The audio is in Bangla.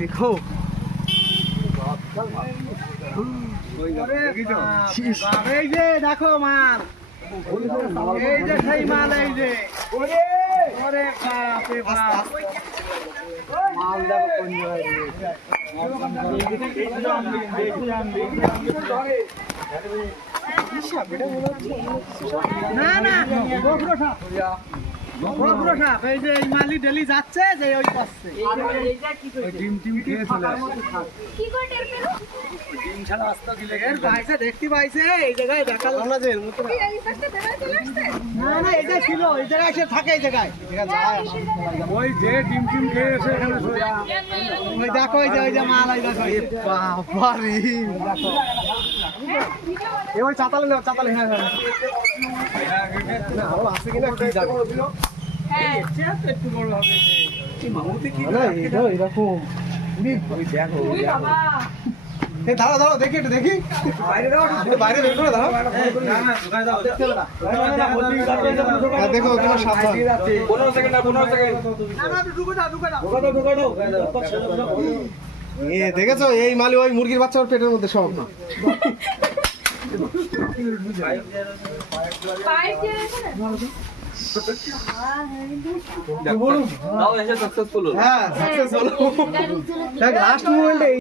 দেখো এই যে দেখো মাল, এই যে সেই মাল, এই যে ওরে বাপরে বাপ মাল দেখো কোন না না গোবর সাপ, গোবর সাপ। এই যে এই মালি ডেলি যাচ্ছে যে ওই পাচ্ছে ডিম টিম খেয়ে চলে আসে। ডিম ছাড়া আসতে গেলে পাইছে, দেখতে পাইছে এই জায়গায় দেখালাম না যে না না এই যে ছিল এই জায়গায় সে থাকে, এই জায়গায় ওই যে ডিম টিম খেয়ে এসে এখানে ওই দেখো ওই যে মাল, এই দেখো বাবারি দেখো এবার চাতালে না চাতালে। হ্যাঁ হ্যাঁ না আরো আছে কিনা কি জানি। হ্যাঁ একটু বড় হবে কি মামুতি কি না এটা এরকম ওই দেখো বাবা। এই দাঁড়া দাঁড়া দেখি একটু দেখি বাইরে দাও, বাইরে বের করে দাও। না না ঢোকা দাও, দেখতে হবে না। দেখো তোমার সাবধান 15 সেকেন্ড আর 15 সেকেন্ড। না না ঢুকে দাও ঢুকে দাও ঢুকে দাও ঢুকে দাও। এ দেখেছো এই মালি ওই মুরগির বাচ্চা ওর পেটের মধ্যে সব না। হ্যাঁ সাকসেসফুল লাস্ট মোমেন্টে